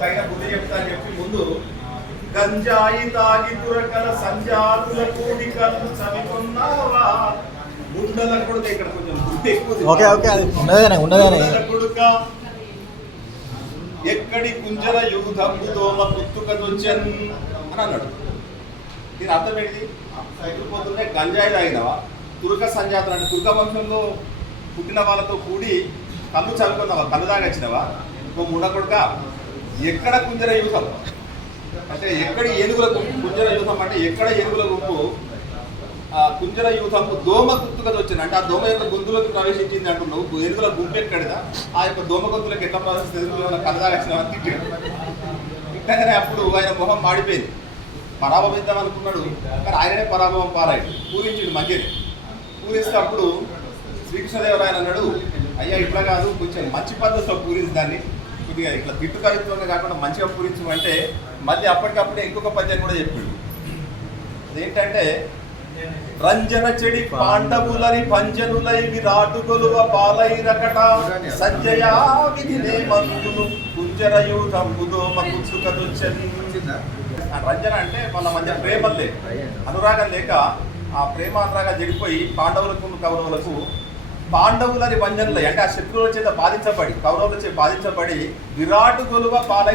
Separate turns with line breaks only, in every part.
తగిన బుద్ధి చెప్తా అని చెప్పి ముందు గంజాయి తాగి దురకల సంజాతుల కూడికలు చవికొన్నావా? ముండల కొడుక ఇక్కడ కొంచెం.
ఓకే ఓకే అది ఉన్నదేనే ఉన్నదేనే
ముండల కొడుక ఎక్కడి కుంజర యుగుధంబు దోమ పుత్తుకదొచ్చన్ అని అన్నాడు. దీని అర్థం ఏంటి? ఇప్పుడు పొద్దున్నే గంజాయి తాగినవా? తురక సంజాతులు అంటే తురక వంశంలో పుట్టిన వాళ్ళతో కూడి కళ్ళు చదువుకున్నావా కళ్ళు తాగొచ్చినవా? ఇంకో ముండ కొడుక ఎక్కడ కుంజర యూసం అంటే ఎక్కడ ఏనుగుల గుంపు కుంజర యూసం అంటే ఎక్కడ ఏనుగుల గుంపు ఆ కుంజర యూథంపు దోమ గుర్తుగా వచ్చింది. అంటే ఆ దోమ యొక్క గొంతులోకి ప్రవేశించింది అంటున్నావు. ఏనుగుల గుంపు ఎక్కడదా? ఆ యొక్క దోమ గొంతులకు ఎట్లా ప్రవేశిస్తుంది? ఎదురులో తిట్టాడు. తిట్టగానే అప్పుడు ఆయన మొహం మాడిపోయింది. పరాభవిద్దాం అనుకున్నాడు? కానీ ఆయననే పరాభవం పారాయడు పూరించిండు మంచిది పూరిస్తే అప్పుడు శ్రీకృష్ణదేవరాయన అన్నాడు అయ్యా ఇట్లా కాదు కొంచెం మంచి పద్ధతిలో పూరించి దాన్ని. కొద్దిగా ఇట్లా తిట్టు కవిత్వంగా కాకుండా మంచిగా పూరించమంటే మళ్ళీ అప్పటికప్పుడే ఇంకొక పద్యం కూడా చెప్పిండు. అదేంటంటే రంజన చెడి పాండవులని పంజనులై విరాటు గొలువ పాలై రకట సంజయా ఆ రంజన అంటే వాళ్ళ మధ్య ప్రేమ లేక అనురాగం లేక ఆ ప్రేమ అనురాగం చెడిపోయి పాండవులకు కౌరవులకు పాండవులని వంజనులై అంటే ఆ శత్రువుల చేత బాధించబడి కౌరవుల చేత బాధించబడి విరాటు గొలువ పాలై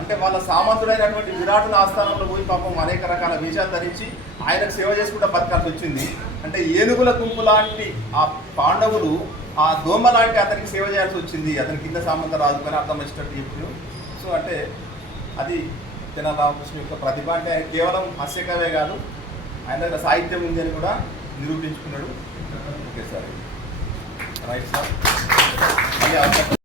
అంటే వాళ్ళ సామంతుడైనటువంటి విరాటుల ఆస్థానంలో పోయి పాపం అనేక రకాల వేషాలు ధరించి ఆయనకు సేవ చేసుకుంటూ బతకాల్సి వచ్చింది. అంటే ఏనుగుల గుంపు లాంటి ఆ పాండవులు ఆ దోమ లాంటి అతనికి సేవ చేయాల్సి వచ్చింది. అతని కింద సామంత రాజుకొని అర్థం వచ్చినట్టు చెప్పారు. సో అంటే అది తెనాలి రామకృష్ణ యొక్క ప్రతిభ. అంటే ఆయన కేవలం హాస్యకవే కాదు ఆయన దగ్గర సాహిత్యం ఉంది అని కూడా నిరూపించుకున్నాడు. Okay sir. రైట్ సార్ మళ్ళీ అవకాశం